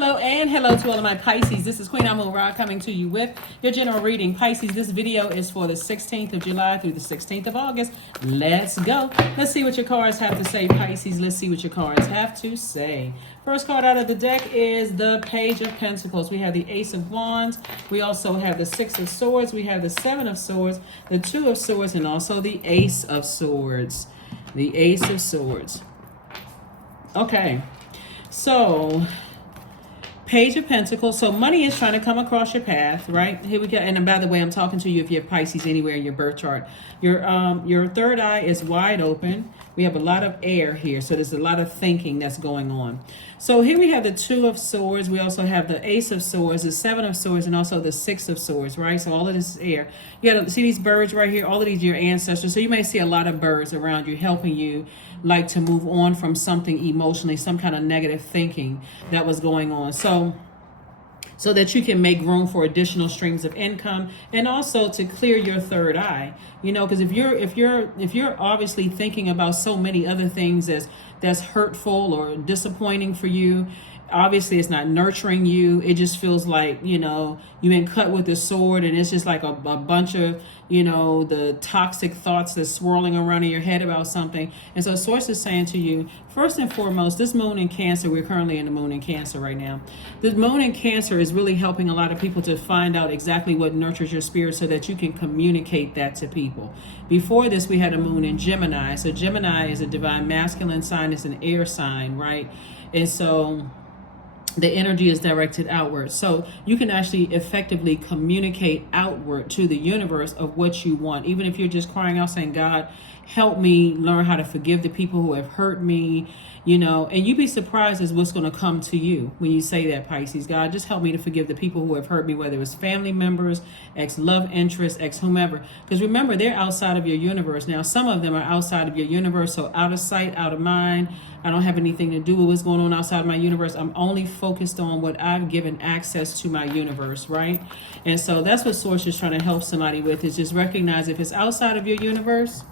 and hello to all of my Pisces. This is Queen Amun Ra coming to you with your general reading. Pisces, this video is for the 16th of July through the 16th of August. Let's go. Let's see what your cards have to say, Pisces. Let's see what your cards have to say. First card out of the deck is the Page of Pentacles. We have the Ace of Wands. We also have the Six of Swords. We have the Seven of Swords, the Two of Swords, and also the Ace of Swords. The Ace of Swords. Okay. So, Page of Pentacles. So money is trying to come across your path, right? Here we go. And by the way, I'm talking to you if you have Pisces anywhere in your birth chart. Your third eye is wide open. We have a lot of air here. So there's a lot of thinking that's going on. So here we have the Two of Swords. We also have the Ace of Swords, the Seven of Swords, and also the Six of Swords, right? So all of this is air. You got to see these birds right here. All of these are your ancestors. So you may see a lot of birds around you helping you like to move on from something emotionally, some kind of negative thinking that was going on. So that you can make room for additional streams of income, and also to clear your third eye. You know, because if you're obviously thinking about so many other things that's hurtful or disappointing for you, obviously it's not nurturing you. It just feels like, you know, you've been cut with a sword, and it's just like a bunch of, you know, the toxic thoughts that's swirling around in your head about something. And so Source is saying to you, first and foremost, this moon in Cancer, we're currently in the moon in Cancer right now. The moon in Cancer is really helping a lot of people to find out exactly what nurtures your spirit so that you can communicate that to people. Before this, we had a moon in Gemini. So Gemini is a divine masculine sign. It's an air sign, right? And so the energy is directed outward. So you can actually effectively communicate outward to the universe of what you want. Even if you're just crying out saying, God, help me learn how to forgive the people who have hurt me, you know, and you'd be surprised as what's going to come to you when you say that, Pisces. God, just help me to forgive the people who have hurt me, whether it's family members, ex-love interests, ex-whomever. Because remember, they're outside of your universe. Now, some of them are outside of your universe, so out of sight, out of mind. I don't have anything to do with what's going on outside my universe. I'm only focused on what I've given access to my universe, right? And so that's what Source is trying to help somebody with, is just recognize if it's outside of your universe,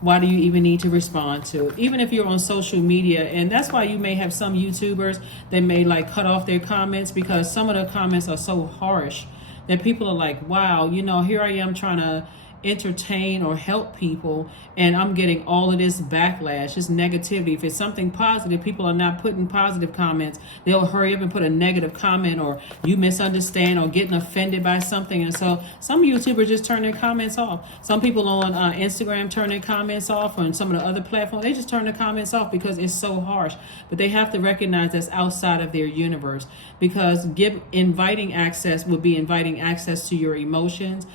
why do you even need to respond to it? Even if you're on social media, and that's why you may have some YouTubers that may like cut off their comments, because some of the comments are so harsh that people are like, wow, you know, here I am trying to entertain or help people, and I'm getting all of this backlash, this negativity. If it's something positive, people are not putting positive comments. They'll hurry up and put a negative comment, or you misunderstand, or getting offended by something. And so some YouTubers just turn their comments off. Some people on Instagram turn their comments off, or on some of the other platforms, they just turn their comments off because it's so harsh. But they have to recognize that's outside of their universe, because inviting access would be inviting access to your emotions,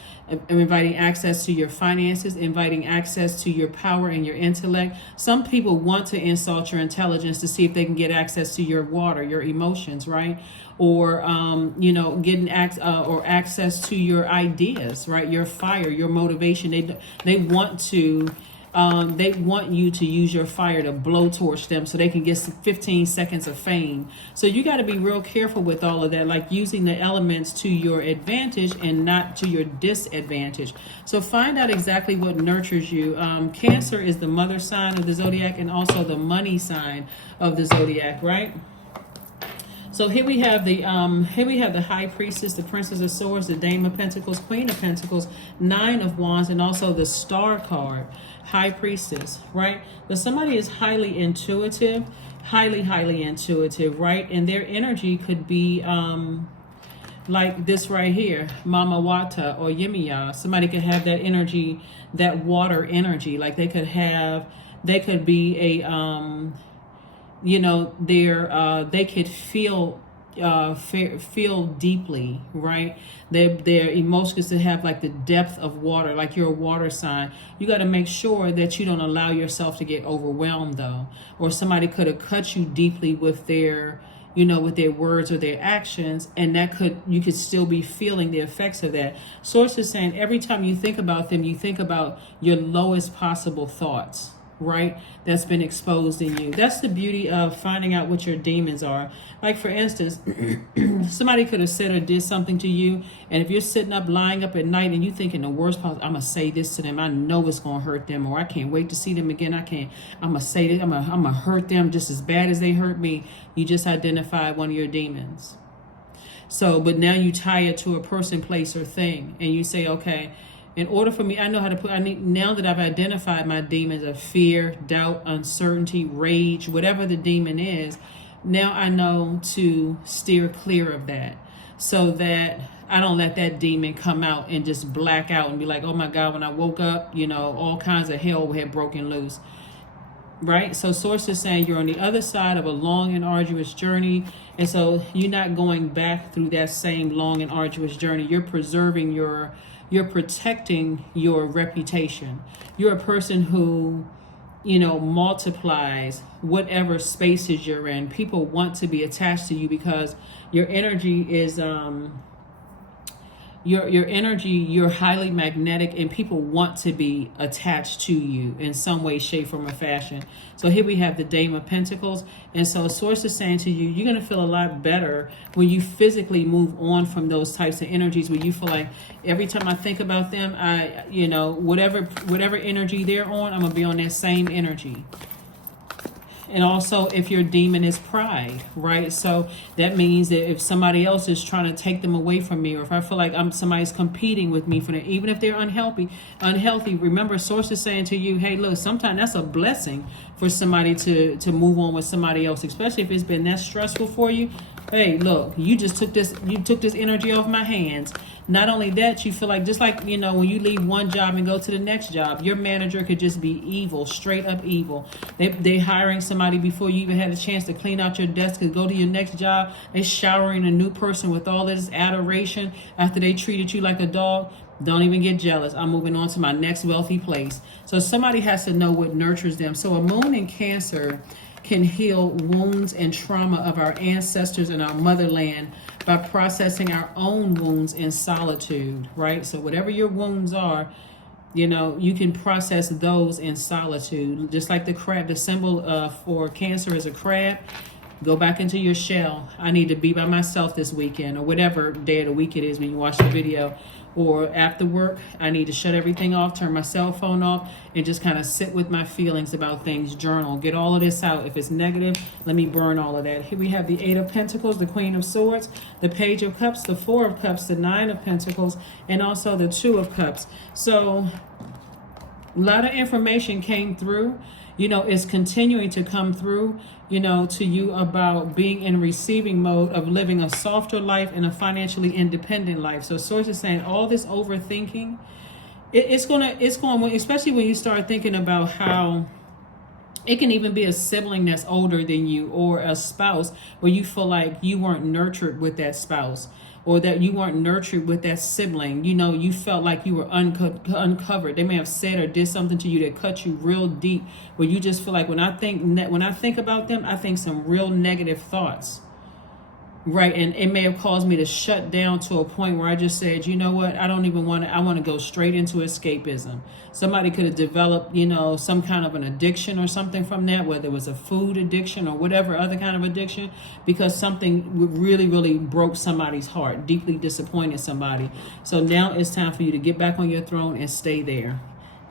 inviting access to your finances, inviting access to your power and your intellect. Some people want to insult your intelligence to see if they can get access to your water, your emotions, right? Or, you know, getting access to your ideas, right? Your fire, your motivation. They want you to use your fire to blowtorch them so they can get 15 seconds of fame. So you got to be real careful with all of that, like using the elements to your advantage and not to your disadvantage. So find out exactly what nurtures you. Cancer is the mother sign of the Zodiac, and also the money sign of the Zodiac, right? So here we have the High Priestess, the Princess of Swords, the Dame of Pentacles, Queen of Pentacles, Nine of Wands, and also the Star card, High Priestess, right? But somebody is highly intuitive, highly intuitive, right? And their energy could be like this right here, Mama Wata or Yemiya. Somebody could have that energy, that water energy. Like they could be a you know, they could feel deeply, right? Their emotions to have like the depth of water, like you're a water sign. You got to make sure that you don't allow yourself to get overwhelmed, though. Or somebody could have cut you deeply with their, you know, with their words or their actions, and you could still be feeling the effects of that. Source is saying every time you think about them, you think about your lowest possible thoughts. right? That's been exposed in you. That's the beauty of finding out what your demons are. Like, for instance, somebody could have said or did something to you, and if you're sitting up, lying up at night, and you thinking the worst possible, I'm gonna say this to them, I know it's gonna hurt them, or I can't wait to see them again, I'm gonna say this, I'm gonna hurt them just as bad as they hurt me. You just identified one of your demons. So, but now you tie it to a person, place, or thing, and you say, okay, in order for me, I know how to now that I've identified my demons of fear, doubt, uncertainty, rage, whatever the demon is, now I know to steer clear of that, so that I don't let that demon come out and just black out and be like, oh my God, when I woke up, all kinds of hell had broken loose. Right? So Source is saying you're on the other side of a long and arduous journey. And so you're not going back through that same long and arduous journey. You're you're protecting your reputation. You're a person who, multiplies whatever spaces you're in. People want to be attached to you because your energy is, your energy, you're highly magnetic, and people want to be attached to you in some way, shape, form, or fashion. So here we have the Dame of Pentacles. And so Source is saying to you, you're going to feel a lot better when you physically move on from those types of energies, where you feel like every time I think about them, whatever energy they're on, I'm going to be on that same energy. And also, if your demon is pride, right? So that means that if somebody else is trying to take them away from me, or if I feel like somebody's competing with me for them, even if they're unhealthy, remember, Source is saying to you, hey, look, sometimes that's a blessing for somebody to move on with somebody else, especially if it's been that stressful for you. Hey, look, you took this energy off my hands. Not only that, you feel like, just like, when you leave one job and go to the next job, your manager could just be evil, straight up evil. They hiring somebody before you even had a chance to clean out your desk and go to your next job. They showering a new person with all this adoration after they treated you like a dog. Don't even get jealous. I'm moving on to my next wealthy place. So somebody has to know what nurtures them. So a moon in Cancer can heal wounds and trauma of our ancestors and our motherland by processing our own wounds in solitude, right? So whatever your wounds are, you can process those in solitude. Just like the crab, the symbol for Cancer is a crab. Go back into your shell. I need to be by myself this weekend, or whatever day of the week it is when you watch the video. Or after work, I need to shut everything off, turn my cell phone off, and just kind of sit with my feelings about things, journal, get all of this out. If it's negative, let me burn all of that. Here we have the Eight of Pentacles, the Queen of Swords, the Page of Cups, the Four of Cups, the Nine of Pentacles, and also the Two of Cups. So a lot of information came through. It's continuing to come through, to you about being in receiving mode of living a softer life and a financially independent life. So Source is saying all this overthinking, it's going, especially when you start thinking about how it can even be a sibling that's older than you, or a spouse where you feel like you weren't nurtured with that spouse, or that you weren't nurtured with that sibling. You felt like you were uncovered. They may have said or did something to you that cut you real deep, where you just feel like, when I think about them, I think some real negative thoughts. Right, and it may have caused me to shut down to a point where I just said, you know what, I don't even want to, I want to go straight into escapism. Somebody could have developed, some kind of an addiction or something from that, whether it was a food addiction or whatever other kind of addiction, because something really, really broke somebody's heart, deeply disappointed somebody. So now it's time for you to get back on your throne and stay there.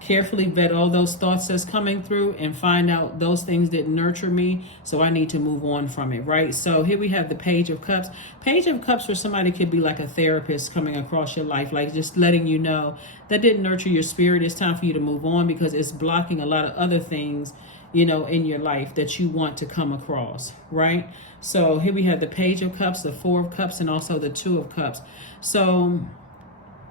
Carefully vet all those thoughts that's coming through and find out those things didn't nurture me, so I need to move on from it, right? So here we have the Page of Cups. Page of Cups for somebody could be like a therapist coming across your life, like just letting you know that didn't nurture your spirit. It's time for you to move on because it's blocking a lot of other things, in your life that you want to come across, right? So here we have the Page of Cups, the Four of Cups, and also the Two of Cups. So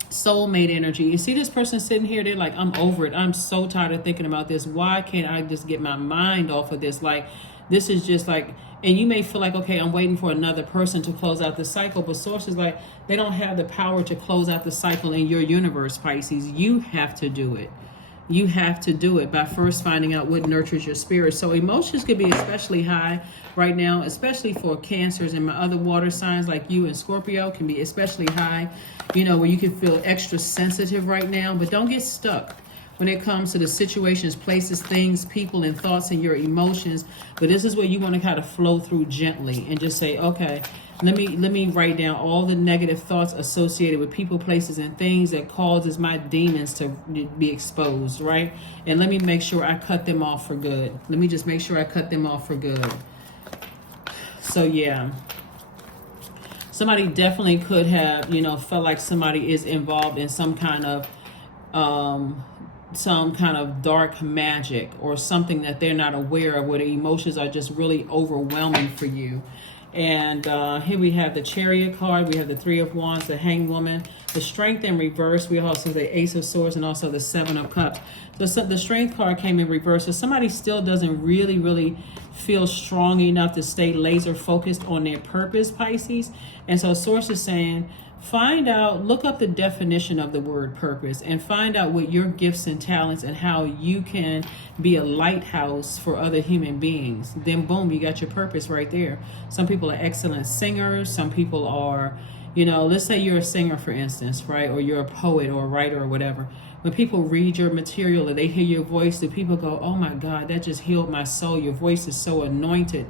soulmate energy. You see this person sitting here, they're like, I'm over it. I'm so tired of thinking about this. Why can't I just get my mind off of this? Like, this is just like, and you may feel like, okay, I'm waiting for another person to close out the cycle, but Source is like, they don't have the power to close out the cycle in your universe, Pisces. You have to do it. You have to do it by first finding out what nurtures your spirit. So emotions could be especially high right now, especially for Cancers, and my other water signs like you and Scorpio can be especially high, where you can feel extra sensitive right now. But don't get stuck, when it comes to the situations, places, things, people, and thoughts and your emotions. But this is where you want to kind of flow through gently and just say, okay, let me write down all the negative thoughts associated with people, places, and things that causes my demons to be exposed, right? And let me make sure I cut them off for good. Let me just make sure I cut them off for good. So yeah, somebody definitely could have, felt like somebody is involved in some kind of dark magic or something that they're not aware of, where the emotions are just really overwhelming for you. And here we have the Chariot card, we have the Three of Wands, the Hanged Woman, the Strength in reverse. We also have the Ace of Swords and also the Seven of Cups. So the Strength card came in reverse. So somebody still doesn't really feel strong enough to stay laser focused on their purpose, Pisces. And so Source is saying, look up the definition of the word purpose and find out what your gifts and talents and how you can be a lighthouse for other human beings. Then boom, you got your purpose right there. Some people are excellent singers. Some people are, let's say you're a singer, for instance, right? Or you're a poet or a writer or whatever. When people read your material or they hear your voice, do people go, oh my God, that just healed my soul. Your voice is so anointed.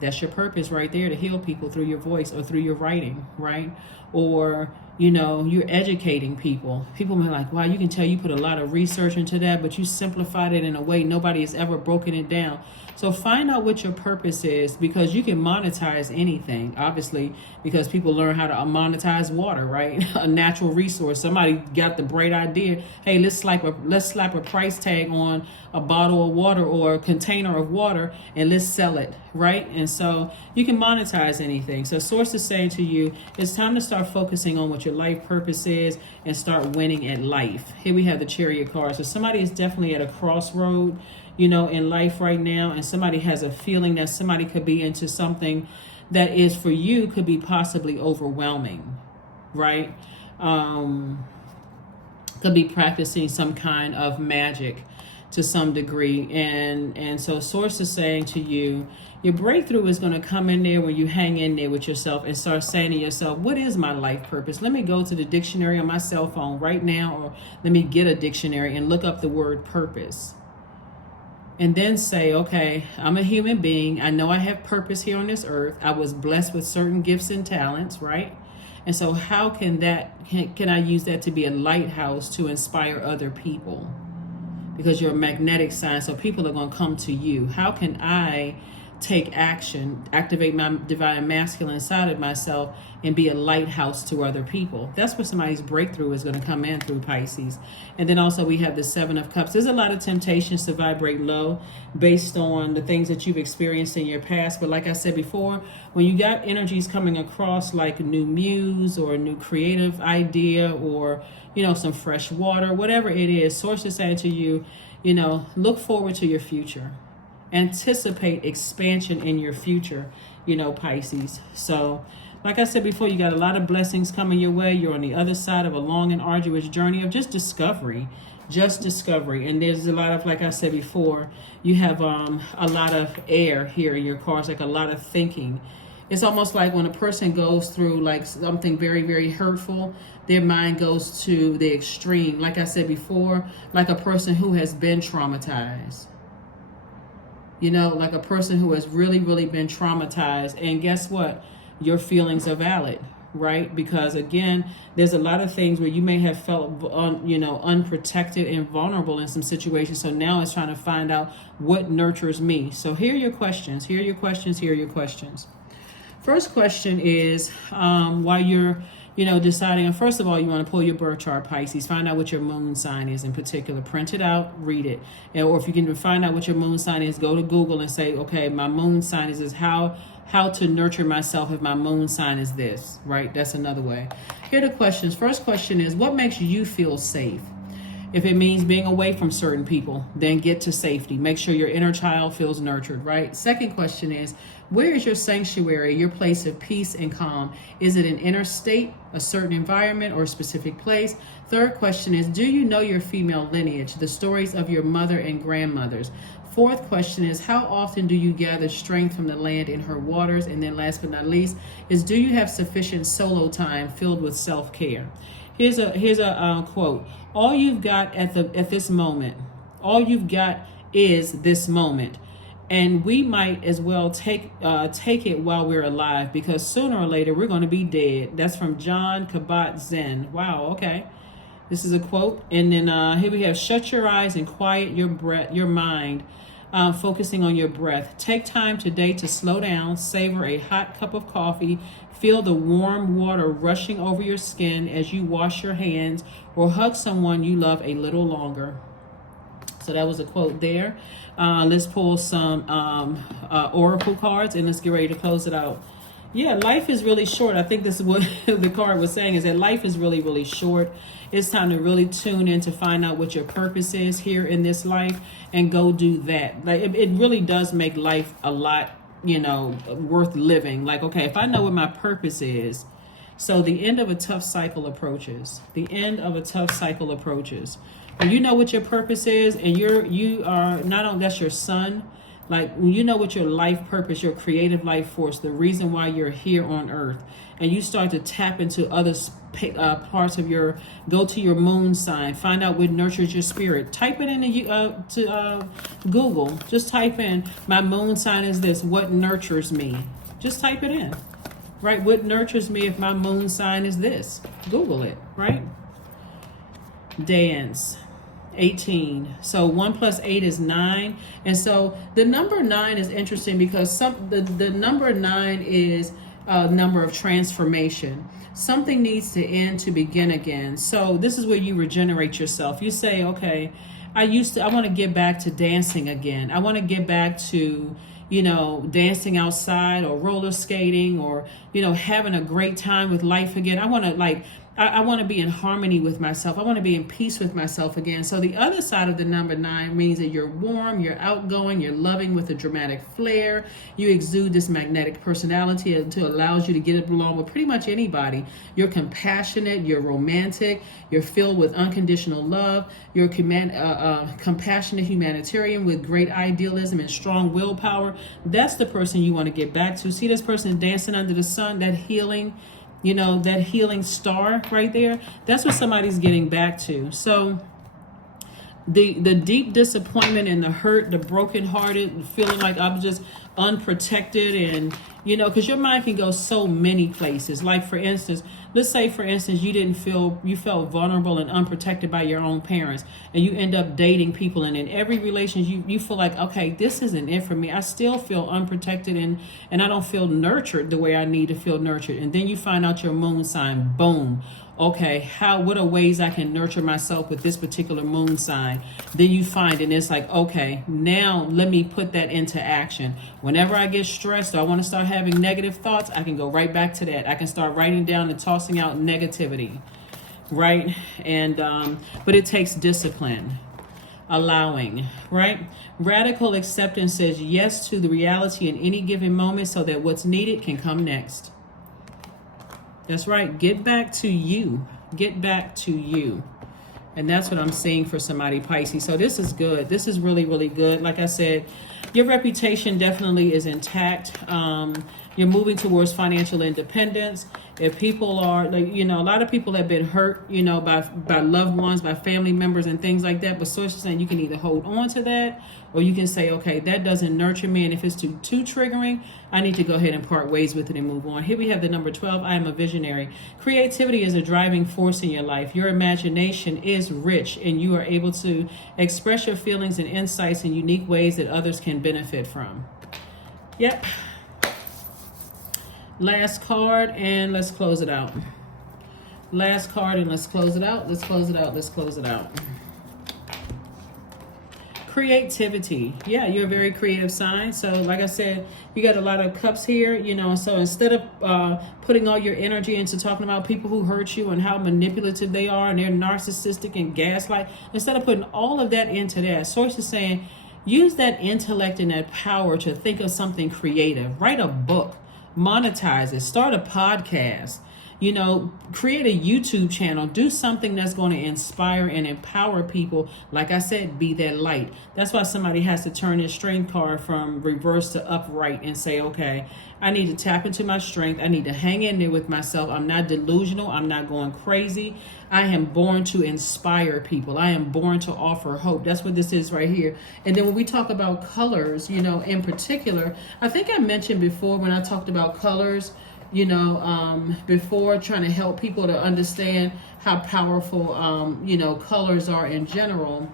That's your purpose right there, to heal people through your voice or through your writing, right? Or, you're educating people. People may be like, wow, you can tell you put a lot of research into that, but you simplified it in a way nobody has ever broken it down. So find out what your purpose is, because you can monetize anything, obviously, because people learn how to monetize water, right? A natural resource. Somebody got the bright idea, hey, let's slap a price tag on a bottle of water or a container of water and let's sell it, right? And so you can monetize anything. So Source is saying to you, it's time to start focusing on what your life purpose is and start winning at life. Here we have the Chariot card. So somebody is definitely at a crossroad, in life right now, and somebody has a feeling that somebody could be into something that is, for you, could be possibly overwhelming, right? Could be practicing some kind of magic to some degree. And so Source is saying to you, your breakthrough is going to come in there when you hang in there with yourself and start saying to yourself, what is my life purpose? Let me go to the dictionary on my cell phone right now, or let me get a dictionary and look up the word purpose. And then say, okay, I'm a human being. I know I have purpose here on this earth. I was blessed with certain gifts and talents, right? And so how can I use that to be a lighthouse to inspire other people? Because you're a magnetic sign, so people are going to come to you. How can I take action, activate my divine masculine side of myself, and be a lighthouse to other people? That's where somebody's breakthrough is going to come in through, Pisces. And then also we have the Seven of Cups. There's a lot of temptations to vibrate low based on the things that you've experienced in your past. But like I said before, when you got energies coming across like a new muse or a new creative idea or, some fresh water, whatever it is, Source is saying to you, look forward to your future. Anticipate expansion in your future, Pisces. So like I said before, you got a lot of blessings coming your way. You're on the other side of a long and arduous journey of just discovery. And there's a lot of, like I said before, you have a lot of air here in your cards, like a lot of thinking. It's almost like when a person goes through like something very, very hurtful, their mind goes to the extreme. Like I said before, like a person who has been traumatized. Like a person who has really, really been traumatized. And guess what? Your feelings are valid, right? Because again, there's a lot of things where you may have felt, unprotected and vulnerable in some situations. So now it's trying to find out what nurtures me. So here are your questions. First question is, while you're deciding, and first of all, you want to pull your birth chart, Pisces. Find out what your moon sign is in particular. Print it out, read it. Or if you can find out what your moon sign is, go to Google and say, okay, my moon sign is this. How to nurture myself if my moon sign is this, right? That's another way. Here are the questions. First question is, what makes you feel safe? If it means being away from certain people, then get to safety. Make sure your inner child feels nurtured, right? Second question is, where is your sanctuary, your place of peace and calm? Is it an inner state, a certain environment, or a specific place? Third question is, do you know your female lineage, the stories of your mother and grandmothers? Fourth question is, how often do you gather strength from the land in her waters? And then last but not least is, do you have sufficient solo time filled with self-care? Here's a quote. All you've got at this moment, all you've got is this moment. And we might as well take it while we're alive, because sooner or later we're going to be dead. That's from John Kabat-Zinn. Wow, okay. This is a quote. And then here we have, shut your eyes and quiet your mind, focusing on your breath. Take time today to slow down, savor a hot cup of coffee, feel the warm water rushing over your skin as you wash your hands, or hug someone you love a little longer. So that was a quote there. Let's pull some oracle cards, and let's get ready to close it out. Yeah, life is really short. I think this is what the card was saying, is that life is really, really short. It's time to really tune in to find out what your purpose is here in this life and go do that. Like it really does make life a lot, worth living. Like, okay, if I know what my purpose is, so the end of a tough cycle approaches. The end of a tough cycle approaches. When you know what your purpose is, and you are not only, that's your son, like when you know what your life purpose, your creative life force, the reason why you're here on earth, and you start to tap into other parts of go to your moon sign, find out what nurtures your spirit. Type it into Google. Just type in, my moon sign is this, what nurtures me? Just type it in, right? What nurtures me if my moon sign is this? Google it, right? Dance. 18. So 1 + 8 is 9. And so the number 9 is interesting because the number 9 is a number of transformation. Something needs to end to begin again. So this is where you regenerate yourself. You say, okay, I want to get back to dancing again. I want to get back to, dancing outside or roller skating or, having a great time with life again. I want to I want to be in harmony with myself. I want to be in peace with myself again. So the other side of the number 9 means that you're warm, you're outgoing, you're loving with a dramatic flair. You exude this magnetic personality that allows you to get along with pretty much anybody. You're compassionate, you're romantic, you're filled with unconditional love. You're compassionate humanitarian with great idealism and strong willpower. That's the person you want to get back to. See this person dancing under the sun, that healing, that healing star right there. That's what somebody's getting back to. So the deep disappointment and the hurt, the brokenhearted, feeling like I'm just unprotected, and because your mind can go so many places. Like for instance, let's say for instance you felt vulnerable and unprotected by your own parents, and you end up dating people, and in every relationship you feel like, okay, this isn't it for me. I still feel unprotected and I don't feel nurtured the way I need to feel nurtured. And then you find out your moon sign, boom. Okay, what are ways I can nurture myself with this particular moon sign? Then you find, and it's like, okay, now let me put that into action. Whenever I get stressed or I want to start having negative thoughts, I can go right back to that. I can start writing down and tossing out negativity, right? And but it takes discipline, allowing, right? Radical acceptance says yes to the reality in any given moment so that what's needed can come next. That's right. Get back to you. Get back to you. And that's what I'm seeing for somebody, Pisces. So this is good. This is really, really good. Like I said, your reputation definitely is intact. You're moving towards financial independence. If people are, a lot of people have been hurt, by loved ones, by family members and things like that. But sources saying you can either hold on to that, or you can say, okay, that doesn't nurture me. And if it's too triggering, I need to go ahead and part ways with it and move on. Here we have the number 12. I am a visionary. Creativity is a driving force in your life. Your imagination is rich, and you are able to express your feelings and insights in unique ways that others can benefit from. Yep. Last card, and let's close it out. Last card, and let's close it out. Let's close it out. Let's close it out. Creativity. Yeah, you're a very creative sign. So like I said, you got a lot of cups here, so instead of putting all your energy into talking about people who hurt you and how manipulative they are and they're narcissistic and gaslight, instead of putting all of that into that, Source is saying use that intellect and that power to think of something creative. Write a book. Monetize it. Start a podcast. You know, create a YouTube channel. Do something that's going to inspire and empower people. Like I said, be that light. That's why somebody has to turn their strength card from reverse to upright and say, okay, I need to tap into my strength. I need to hang in there with myself. I'm not delusional. I'm not going crazy. I am born to inspire people. I am born to offer hope. That's what this is right here. And then when we talk about colors, you know, in particular, I think I mentioned before when I talked about colors, you know, before, trying to help people to understand how powerful, you know, colors are in general.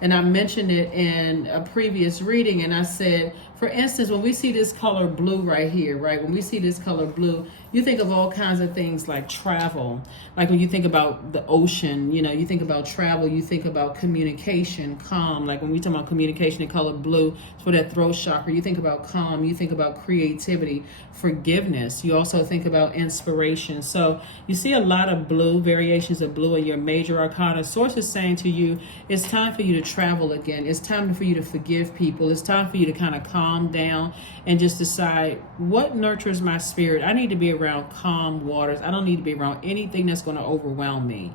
And I mentioned it in a previous reading, and I said, for instance, when we see this color blue right here, right? When we see this color blue, you think of all kinds of things like travel. Like when you think about the ocean, you know, you think about travel, you think about communication, calm. Like when we talk about communication, the color blue is for that throat chakra. You think about calm, you think about creativity, forgiveness. You also think about inspiration. So you see a lot of blue, variations of blue in your major arcana. Source is saying to you, it's time for you to travel again. It's time for you to forgive people. It's time for you to kind of calm down and just decide what nurtures my spirit. I need to be around calm waters. I don't need to be around anything that's going to overwhelm me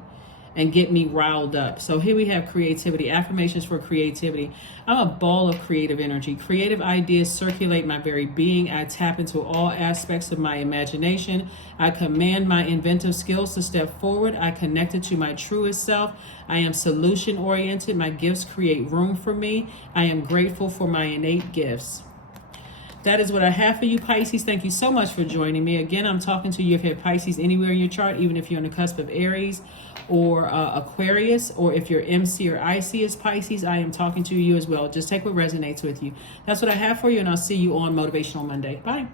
and get me riled up. So here we have creativity, affirmations for creativity. I'm a ball of creative energy. Creative ideas circulate my very being. I tap into all aspects of my imagination. I command my inventive skills to step forward. I connect it to my truest self. I am solution oriented. My gifts create room for me. I am grateful for my innate gifts. That is what I have for you, Pisces. Thank you so much for joining me. Again, I'm talking to you if you have Pisces anywhere in your chart, even if you're on the cusp of Aries or Aquarius, or if your MC or IC is Pisces, I am talking to you as well. Just take what resonates with you. That's what I have for you, and I'll see you on Motivational Monday. Bye.